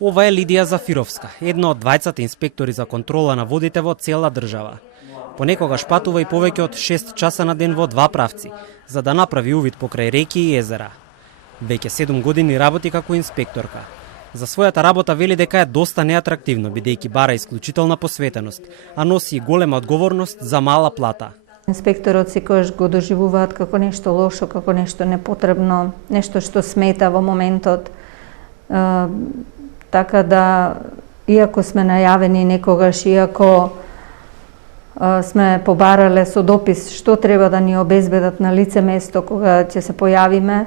Ова е Лидија Зафировска, една од двајцата инспектори за контрола на водите во цела држава. Понекогаш патува и повеќе од 6 часа на ден во два правци, за да направи увид покрај реки и езера. Веќе 7 години работи како инспекторка. За својата работа вели дека е доста неатрактивно, бидејќи бара исклучителна посветеност, а носи и голема одговорност за мала плата. Инспекторот секогаш го доживуваат како нешто лошо, како нешто непотребно, нешто што смета во моментот. Така да, иако сме најавени некогаш, иако сме побарале со допис што треба да ни обезбедат на лице место кога ќе се појавиме,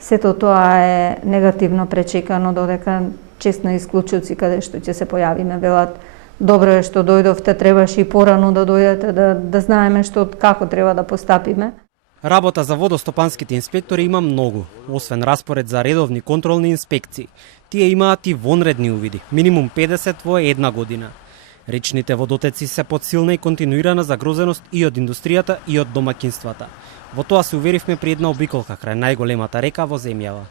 сето тоа е негативно пречекано, додека честно исклучоци каде што ќе се појавиме велат добро е што дојдовте, требаше и порано да дојдете да знаеме што како треба да постапиме. Работа за водостопанските инспектори има многу, освен распоред за редовни контролни инспекции. Тие имаат и вонредни увиди, минимум 50 во една година. Речните водотеци се под силна и континуирана загрозеност и од индустријата и од домакинствата. Во тоа се уверивме при една обиколка крај најголемата река во земјава.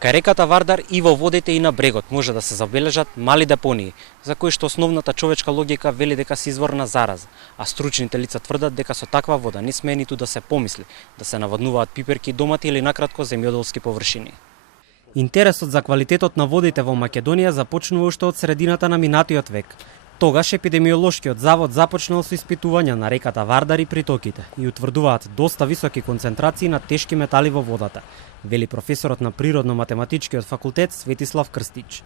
Кај реката Вардар и во водите и на брегот може да се забележат мали депонии, за кои што основната човечка логика вели дека се извор на зараза, а стручните лица тврдат дека со таква вода не смее ниту да се помисли да се наводнуваат пиперки, домати или накратко земјоделски површини. Интересот за квалитетот на водите во Македонија започнува уште од средината на минатиот век. Тогаш епидемиолошкиот завод започнал со испитувања на реката Вардар и притоките и утврдуваат доста високи концентрации на тешки метали во водата, вели професорот на Природно-математичкиот факултет Светислав Крстич.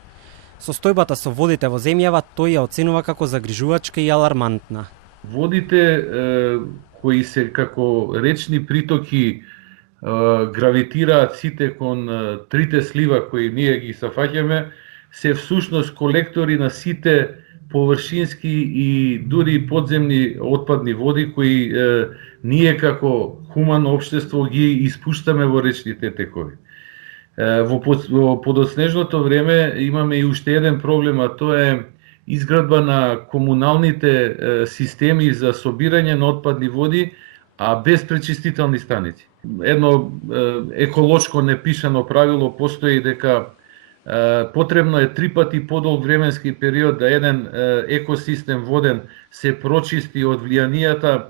Состојбата со водите во земјава тој ја оценува како загрижувачка и алармантна. Водите кои се како речни притоки гравитираат сите кон трите слива кои ние ги сафаќаме, се всушност колектори на сите површински и дури подземни отпадни води кои ние како хумано општество ги испуштаме во речните текови. Во подоснежното време имаме и уште еден проблем, а тоа е изградба на комуналните системи за собирање на отпадни води, а без пречистителни станици. Едно еколошко непишано правило постои дека потребно е 3 пати подолг временски период да еден екосистем воден се прочисти од влијанијата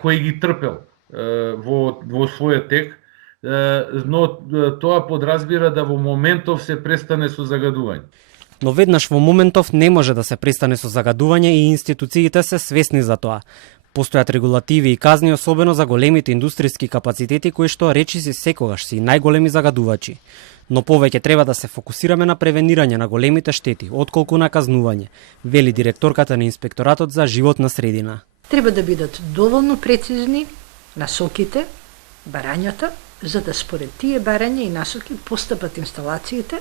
кои ги трпел во својот тек, но тоа подразбира да во моментов се престане со загадување. Но веднаш во моментов не може да се престане со загадување и институциите се свесни за тоа. Постојат регулативи и казни особено за големите индустријски капацитети кои што речиси секогаш се најголеми загадувачи. Но повеќе треба да се фокусираме на превенирање на големите штети, отколку на казнување, вели директорката на Инспекторатот за животна средина. Треба да бидат доволно прецизни насоките, барањата, за да според тие барања и насоки постапат инсталациите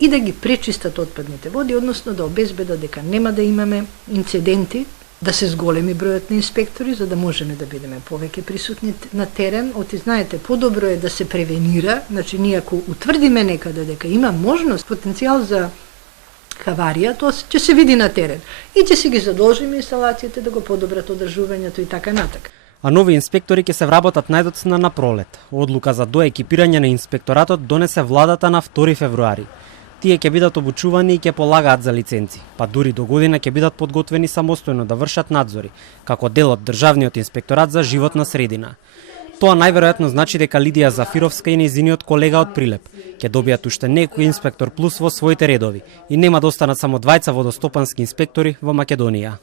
и да ги пречистат отпадните води, односно да обезбедат дека нема да имаме инциденти, да се зголеми бројот на инспектори, за да можеме да бидеме повеќе присутни на терен. Оти знаете, подобро е да се превенира, значи ние ако утврдиме некаде дека има можност, потенцијал за хаварија, тоа ќе се види на терен. И ќе се ги задолжиме инсталациите да го подобрат одржувањето и така натака. А нови инспектори ќе се вработат најдоцна на пролет. Одлука за доекипирање на инспекторатот донесе владата на 2 февруари. Тие ќе бидат обучувани и ќе полагаат за лиценци, па дури до година ќе бидат подготвени самостојно да вршат надзори, како дел од Државниот инспекторат за животна средина. Тоа најверојатно значи дека Лидија Зафировска и нејзиниот колега од Прилеп ќе добијат уште некој инспектор плюс во своите редови и нема да останат само двајца водостопански инспектори во Македонија.